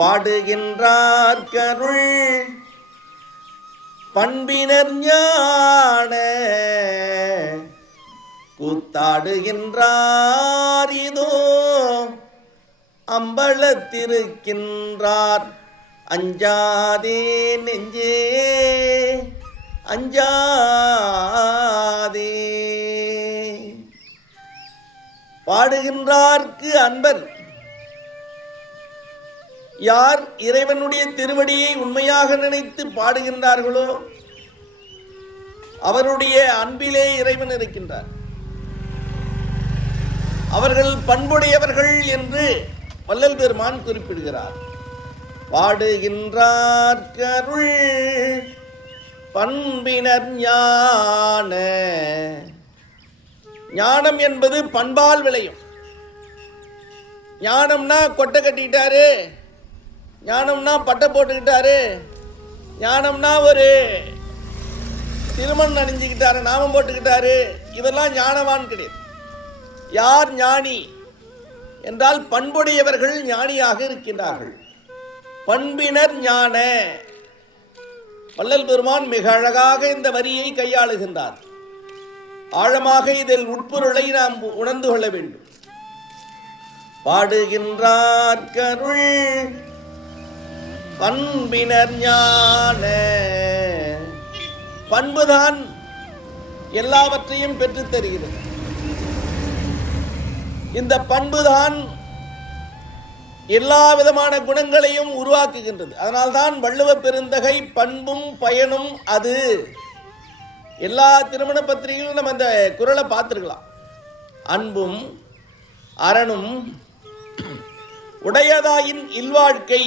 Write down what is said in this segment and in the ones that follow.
பாடுகின்றார் கருள் பண்பினர் ஞான கூத்தாடுகின்றார் இதோ அம்பலத்திருக்கின்றார். அஞ்சாதே நெஞ்சே அஞ்சாதே. பாடுகின்றார்க்கு அன்பர் யார் இறைவனுடைய திருவடியை உண்மையாக நினைத்து பாடுகின்றார்களோ அவருடைய அன்பிலே இறைவன் இருக்கின்றார். அவர்கள் பண்புடையவர்கள் என்று வள்ளல் பெருமான் குறிப்பிடுகிறார். பாடுகின்றார் கருள் பண்பினர் ஞான. ஞானம் என்பது பண்பால் விளையும். ஞானம்னா கொட்டை கட்டிக்கிட்டாரு, ஞானம்னா பட்டை போட்டுக்கிட்டாரு, ஞானம்னா ஒரு திருமணம் அணிஞ்சுக்கிட்டாரு, நாமம் போட்டுக்கிட்டாரு, இதெல்லாம் ஞானவான் கிடையாது. யார் ஞானி என்றால் பண்புடையவர்கள் ஞானியாக இருக்கின்றார்கள். பண்பினர் ஞான. வள்ளல் பெருமான் மிக அழகாக இந்த வரியை கையாளுகின்றார். ஆழமாக இதில் உட்பொருளை நாம் உணர்ந்து கொள்ள வேண்டும். பாடுகின்றார் கருள் பண்பினர் ஞான. பண்புதான் எல்லாவற்றையும் பெற்றுத் தருகிறது. இந்த பண்புதான் எல்லா விதமான குணங்களையும் உருவாக்குகின்றது. அதனால்தான் வள்ளுவ பெருந்தகை பண்பும் பயனும் அது. எல்லா திருமண பத்திரிகையிலும் நம்ம இந்த குறளை பார்த்துருக்கலாம். அன்பும் அரணும் உடையதாயின் இல்வாழ்க்கை.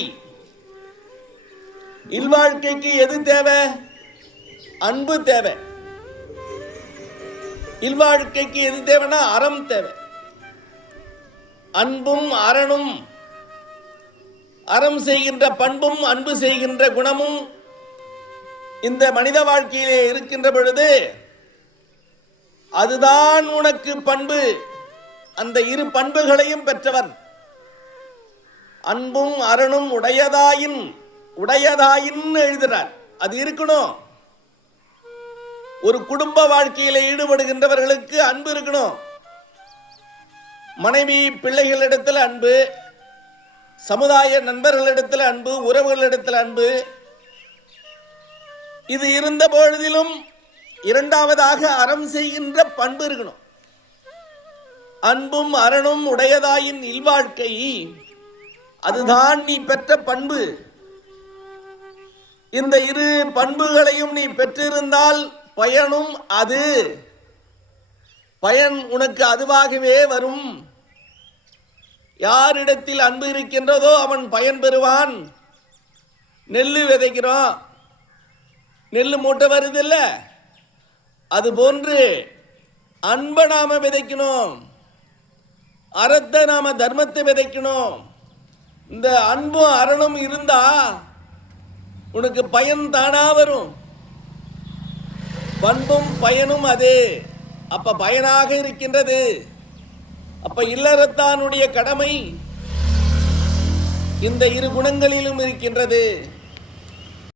இல்வாழ்க்கைக்கு எது தேவை? அன்பு தேவை. இல்வாழ்க்கைக்கு எது தேவைன்னா அறம் தேவை. அன்பும் அரணும், அறம் செய்கின்ற பண்பும் அன்பு செய்கின்ற குணமும் இந்த மனித வாழ்க்கையிலே இருக்கின்ற பொழுது அதுதான் உனக்கு பண்பு. அந்த இரு பண்புகளையும் பெற்றவன். அன்பும் அரணும் உடையதாயின், உடையதாயின் எழுதுறார். அது இருக்கணும். ஒரு குடும்ப வாழ்க்கையில ஈடுபடுகின்றவர்களுக்கு அன்பு இருக்கணும். மனைவி பிள்ளைகளிடத்தில் அன்பு, சமுதாய நண்பர்களிடத்தில் அன்பு, உறவுகளிடத்தில் அன்பு. இது இருந்த பொழுதிலும் இரண்டாவதாக அறம் செய்கின்ற பண்பு இருக்கணும். அன்பும் அரணும் உடையதாயின் இல்வாழ்க்கை, அதுதான் நீ பெற்ற பண்பு. இந்த இரு பண்புகளையும் நீ பெற்றிருந்தால் பயனும் அது. பயன் உனக்கு அதுவாகவே வரும். யாரிடத்தில் அன்பு இருக்கின்றதோ அவன் பயன் பெறுவான். நெல்லு விதைக்கிறோம், நெல்லு மூட்டை வருது இல்ல, அது போன்று அன்பை நாம விதைக்கணும், அறத்தை நாம தர்மத்தை விதைக்கணும். இந்த அன்பும் அரணும் இருந்தா உனக்கு பயன் தானா வரும். பண்பும் பயனும் அது. அப்ப பயனாக இருக்கின்றது. அப்ப இல்லறத்தானுடைய கடமை இந்த இரு குணங்களிலும் இருக்கின்றது.